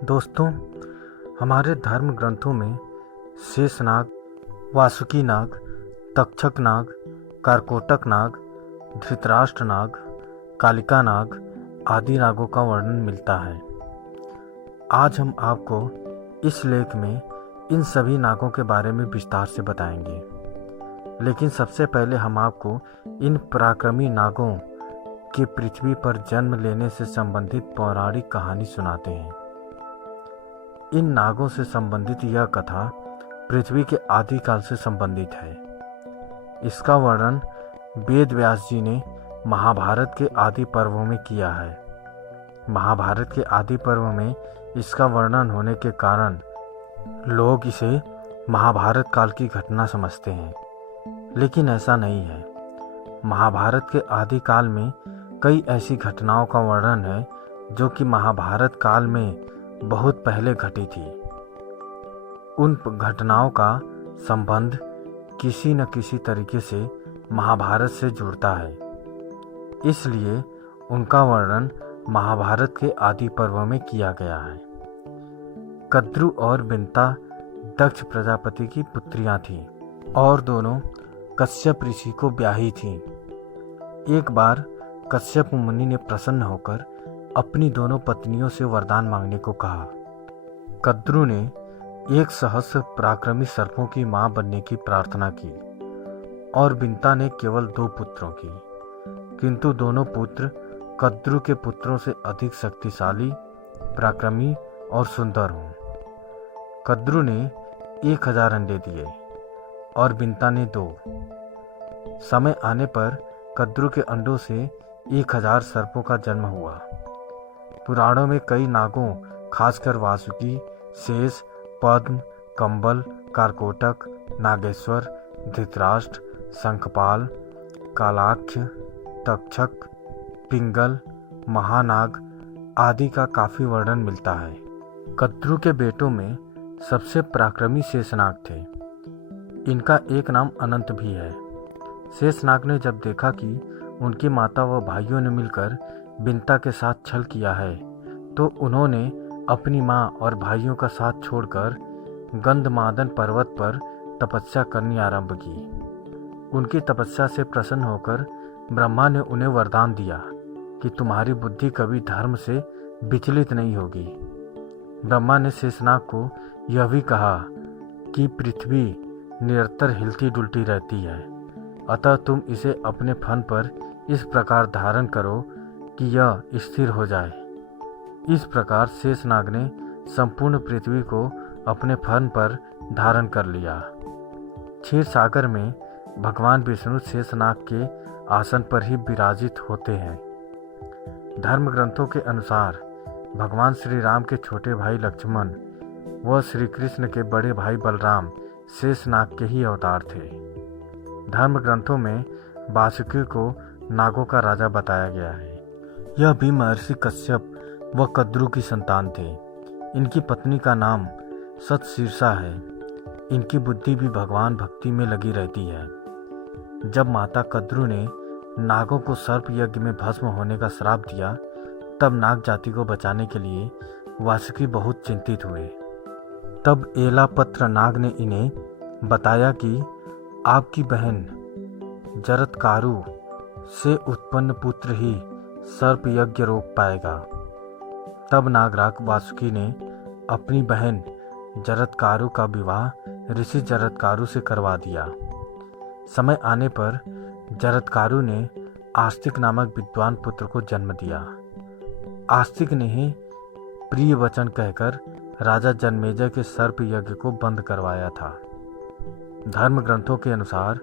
दोस्तों, हमारे धर्म ग्रंथों में शेषनाग, वासुकी नाग, तक्षक नाग, कारकोटक नाग, धृतराष्ट्र नाग, कालिका नाग आदि नागों का वर्णन मिलता है। आज हम आपको इस लेख में इन सभी नागों के बारे में विस्तार से बताएंगे। लेकिन सबसे पहले हम आपको इन पराक्रमी नागों के पृथ्वी पर जन्म लेने से संबंधित पौराणिक कहानी सुनाते हैं। इन नागों से संबंधित यह कथा पृथ्वी के आदिकाल से संबंधित है। इसका वर्णन वेद व्यास जी ने महाभारत के आदि पर्वों में किया है। महाभारत के आदि पर्व में इसका वर्णन होने के कारण लोग इसे महाभारत काल की घटना समझते हैं, लेकिन ऐसा नहीं है। महाभारत के आदि काल में कई ऐसी घटनाओं का वर्णन है जो कि महाभारत काल में बहुत पहले घटी थी। उन घटनाओं का संबंध किसी न किसी तरीके से महाभारत से जुड़ता है, इसलिए उनका वर्णन महाभारत के आदि पर्व में किया गया है। कद्रु और बिंता दक्ष प्रजापति की पुत्रियां थीं और दोनों कश्यप ऋषि को ब्याही थीं। एक बार कश्यप मुनि ने प्रसन्न होकर अपनी दोनों पत्नियों से वरदान मांगने को कहा। कद्रु ने 1 सहस्र पराक्रमी सर्पों की मां बनने की प्रार्थना की और बिंता ने केवल 2 पुत्रों की, किंतु दोनों पुत्र कद्रु के पुत्रों से अधिक शक्तिशाली, पराक्रमी और सुंदर हों। कद्रु ने 1000 अंडे दिए और बिंता ने 2। समय आने पर कद्रु के अंडों से 1000 सर्पों का जन्म हुआ। पुराणों में कई नागों, खासकर वासुकी, शेष, पद्म, कंबल, कारकोटक, नागेश्वर, धृतराष्ट्र, शंखपाल, कालाख्य, तक्षक, पिंगल, महानाग आदि का काफी वर्णन मिलता है। कद्रु के बेटों में सबसे पराक्रमी शेषनाग थे। इनका एक नाम अनंत भी है। शेषनाग ने जब देखा कि उनकी माता व भाइयों ने मिलकर बिंता के साथ छल किया है, तो उन्होंने अपनी मां और भाइयों का साथ छोड़कर गंधमादन पर्वत पर तपस्या करनी आरंभ की। उनकी तपस्या से प्रसन्न होकर ब्रह्मा ने उन्हें वरदान दिया कि तुम्हारी बुद्धि कभी धर्म से विचलित नहीं होगी। ब्रह्मा ने शेषनाग को यह भी कहा कि पृथ्वी निरंतर हिलती डुलती रहती है, अतः तुम इसे अपने फन पर इस प्रकार धारण करो कि यह स्थिर हो जाए। इस प्रकार शेषनाग ने संपूर्ण पृथ्वी को अपने फन पर धारण कर लिया। क्षीर सागर में भगवान विष्णु शेषनाग के आसन पर ही विराजित होते हैं। धर्म ग्रंथों के अनुसार भगवान श्री राम के छोटे भाई लक्ष्मण व श्री कृष्ण के बड़े भाई बलराम शेषनाग के ही अवतार थे। धर्म ग्रंथों में वासुकी को नागों का राजा बताया गया है। यह भी महर्षि कश्यप व कद्रु की संतान थे। इनकी पत्नी का नाम सतशीर्षा है। इनकी बुद्धि भी भगवान भक्ति में लगी रहती है। जब माता कद्रु ने नागों को सर्प यज्ञ में भस्म होने का श्राप दिया, तब नाग जाति को बचाने के लिए वासुकी बहुत चिंतित हुए। तब एलापत्र नाग ने इन्हें बताया कि आपकी बहन जरत्कारु से उत्पन्न पुत्र ही सर्प यज्ञ रोक पाएगा। तब नागराज वासुकी ने अपनी बहन जरत्कारु का विवाह ऋषि जरत्कारु से करवा दिया। समय आने पर जरत्कारु ने आस्तिक नामक विद्वान पुत्र को जन्म दिया। आस्तिक ने ही प्रिय वचन कहकर राजा जनमेजय के सर्प यज्ञ को बंद करवाया था। धर्म ग्रंथों के अनुसार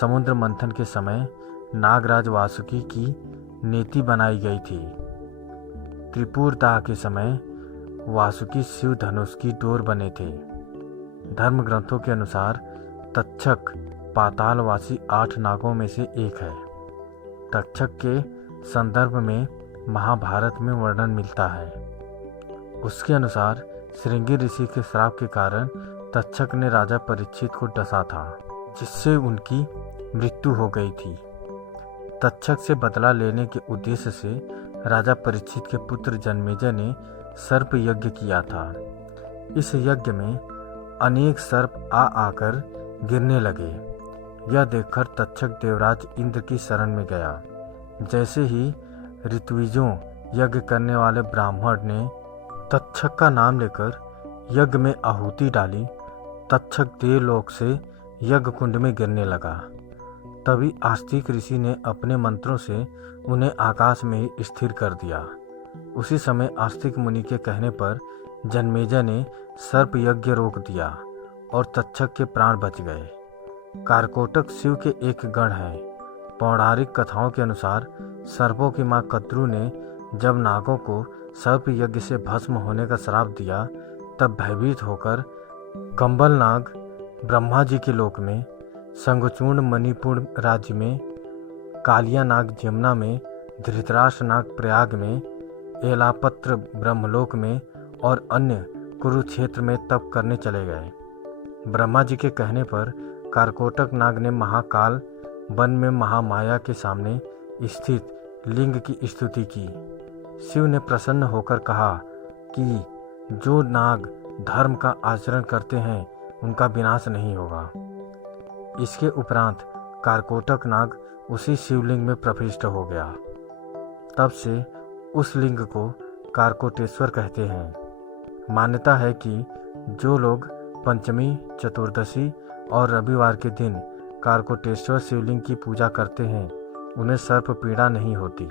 समुद्र मंथन के समय नागराज वासुकी की नेति बनाई गई थी। त्रिपुरदाह के समय वासुकी शिव धनुष की डोर बने थे। धर्म ग्रंथों के अनुसार तक्षक पातालवासी 8 नागों में से एक है। तक्षक के संदर्भ में महाभारत में वर्णन मिलता है। उसके अनुसार श्रृंगी ऋषि के श्राप के कारण तक्षक ने राजा परीक्षित को डसा था, जिससे उनकी मृत्यु हो गई थी। तक्षक से बदला लेने के उद्देश्य से राजा परीक्षित के पुत्र जन्मेजय ने सर्प यज्ञ किया था। इस यज्ञ में अनेक सर्प आकर गिरने लगे। यह देखकर तक्षक देवराज इंद्र की शरण में गया। जैसे ही ऋत्विजों यज्ञ करने वाले ब्राह्मण ने तक्षक का नाम लेकर यज्ञ में आहुति डाली, तक्षक देवलोक से यज्ञ कुंड में गिरने लगा। तभी आस्तिक ऋषि ने अपने मंत्रों से उन्हें आकाश में ही स्थिर कर दिया। उसी समय आस्तिक मुनि के कहने पर जन्मेजय ने सर्प यज्ञ रोक दिया और तक्षक के प्राण बच गए। कारकोटक शिव के एक गण हैं। पौराणिक कथाओं के अनुसार सर्पों की मां कद्रू ने जब नागों को सर्प यज्ञ से भस्म होने का श्राप दिया, तब भयभीत होकर कंबल नाग ब्रह्मा जी के लोक में, शंखचूर्ण मणिपुर राज्य में, कालिया नाग जमुना में, धृतराष्ट्र नाग प्रयाग में, एलापत्र ब्रह्मलोक में और अन्य कुरुक्षेत्र में तप करने चले गए। ब्रह्मा जी के कहने पर कारकोटक नाग ने महाकाल वन में महामाया के सामने स्थित लिंग की स्तुति की। शिव ने प्रसन्न होकर कहा कि जो नाग धर्म का आचरण करते हैं उनका विनाश नहीं होगा। इसके उपरांत कारकोटक नाग उसी शिवलिंग में प्रविष्ट हो गया। तब से उस लिंग को कारकोटेश्वर कहते हैं। मान्यता है कि जो लोग पंचमी, चतुर्दशी और रविवार के दिन कारकोटेश्वर शिवलिंग की पूजा करते हैं उन्हें सर्प पीड़ा नहीं होती।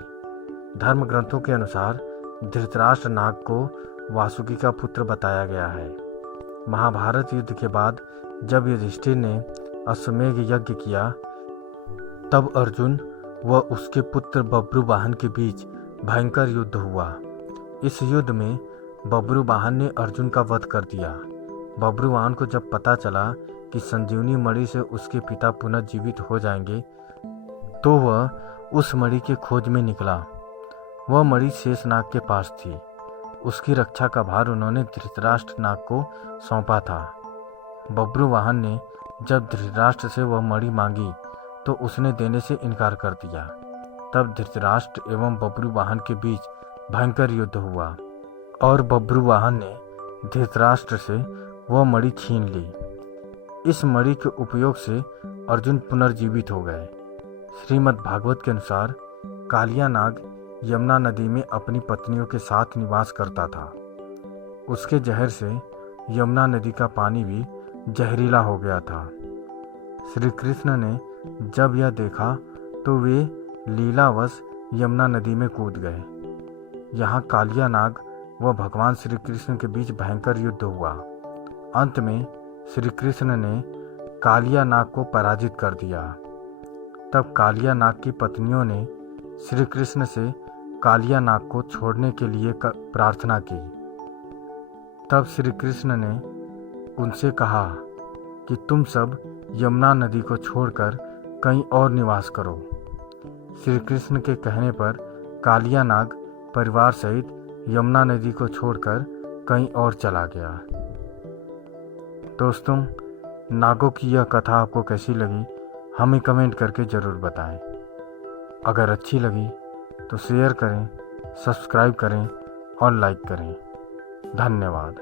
धर्म ग्रंथों के अनुसार धृतराष्ट्र नाग को वासुकी का पुत्र बताया गया है। महाभारत युद्ध के बाद जब युधिष्ठिर ने अश्वमेध यज्ञ किया, तब अर्जुन व उसके पुत्र बब्रुवाहन के बीच भयंकर युद्ध हुआ। इस युद्ध में बब्रुवाहन ने अर्जुन का वध कर दिया। बब्रुवाहन को जब पता चला कि संजीवनी मणि से उसके पिता पुनः जीवित हो जाएंगे, तो वह उस मणि की खोज में निकला। वह मणि शेषनाग के पास थी। उसकी रक्षा का भार उन्होंने धृतराष्ट्र नाग को सौंपा था। बब्रुवाहन ने जब धृतराष्ट्र से वह मणि मांगी तो उसने देने से इनकार कर दिया। तब धृतराष्ट्र एवं बब्रुवाहन के बीच भयंकर युद्ध हुआ और बब्रुवाहन ने धृतराष्ट्र से वह मणि छीन ली। इस मणि के उपयोग से अर्जुन पुनर्जीवित हो गए। श्रीमद् भागवत के अनुसार कालिया नाग यमुना नदी में अपनी पत्नियों के साथ निवास करता था। उसके जहर से यमुना नदी का पानी भी जहरीला हो गया था। श्री कृष्ण ने जब यह देखा तो वे लीलावश यमुना नदी में कूद गए। यहाँ कालिया नाग व भगवान श्री कृष्ण के बीच भयंकर युद्ध हुआ। अंत में श्री कृष्ण ने कालिया नाग को पराजित कर दिया। तब कालिया नाग की पत्नियों ने श्री कृष्ण से कालिया नाग को छोड़ने के लिए प्रार्थना की। तब श्री कृष्ण ने उनसे कहा कि तुम सब यमुना नदी को छोड़कर कहीं और निवास करो। श्री कृष्ण के कहने पर कालिया नाग परिवार सहित यमुना नदी को छोड़कर कहीं और चला गया। दोस्तों, नागों की यह कथा आपको कैसी लगी हमें कमेंट करके ज़रूर बताएं। अगर अच्छी लगी तो शेयर करें, सब्सक्राइब करें और लाइक करें। धन्यवाद।